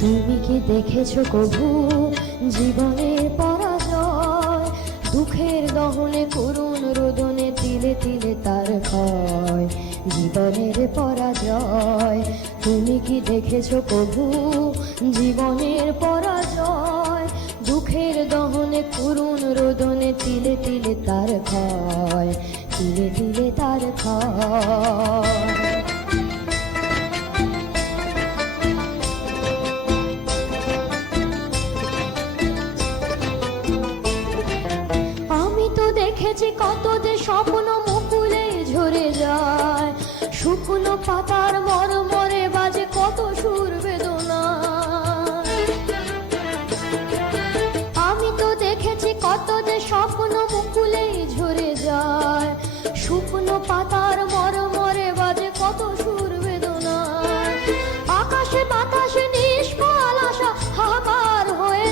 তুমি কি দেখেছো কভু জীবনের পরাজয়? দুঃখের দহনে করুণ রোদনে তিলে তিলে তার ক্ষয়, জীবনের পরাজয়। তুমি কি দেখেছো কভু জীবনের পরাজয়? দুঃখের দহনে করুণ রোদনে তিলে তিলে তার ক্ষয়, তিলে তিলে তার ক্ষয়। দেখেছি কত যে স্বপ্ন মুকুলে ঝরে যায়, শুকনো পাতার মরমরে বাজে কত সুর বেদনা। আমি তো দেখেছি কত যে স্বপ্ন মুকুলে ঝরে যায়, শুকনো পাতার মরমরে বাজে কত সুর বেদনা। আকাশে বাতাসে নিষ্ফল আশা হাহাকার হয়ে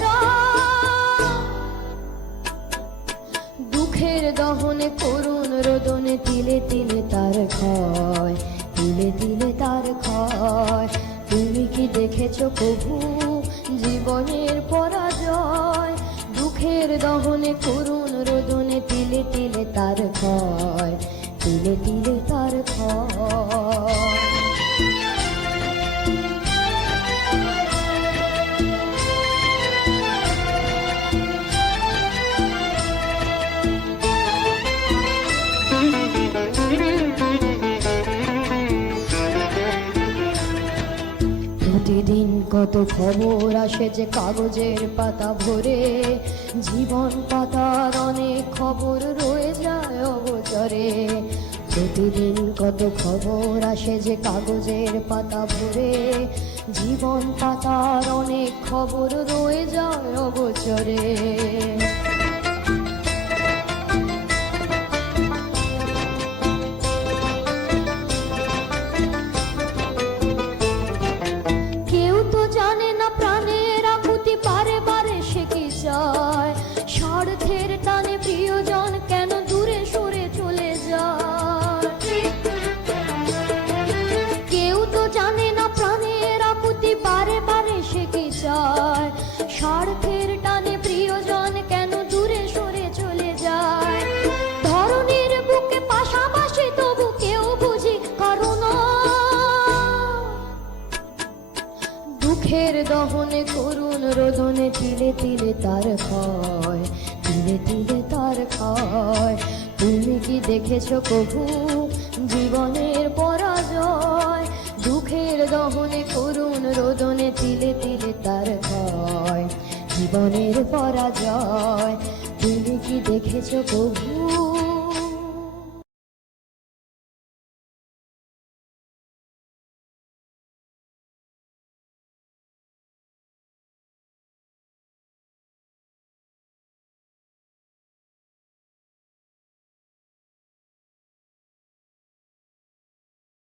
দুঃখের দহনে করুণ রোদনে তিলে তিলে তার ক্ষয়, তিলে তিলে তার ক্ষয়। তুমি কি দেখেছো কভু জীবনের পরাজয়? দুঃখের দহনে করুণ রোদনে তিলে তিলে তার ক্ষয়, তিলে তিলে তার ক্ষয়। প্রতিদিন কত খবর আসে যে কাগজের পাতা ভরে, জীবন পাতার অনেক খবর রয়ে যায় অগোচরে। প্রতিদিন কত খবর আসে যে কাগজের পাতা ভরে, জীবন পাতার অনেক খবর রয়ে যায় অগোচরে। স্বার্থের টানে প্রিয়জন কেন দূরে সরে চলে যায়? কেউ তো জানে না প্রাণের আকুতি বারে বারে সে কি চায়। স্বার্থের টানে প্রিয়জন কেন দূরে সরে চলে যায়? ধরনীর বুকে পাশাপাশি তবু কেউ বুঝি কারণ দুঃখের দহনে করুণ রোদনে তিলে তিলে তার ক্ষয়, তিলে তিলে তার ক্ষয়। তুমি কি দেখেছো কভু জীবনের পরাজয়? দুঃখের দহনে করুণ রোদনে তিলে তিলে তার ক্ষয়, জীবনের পরাজয়। তুমি কি দেখেছো কভু?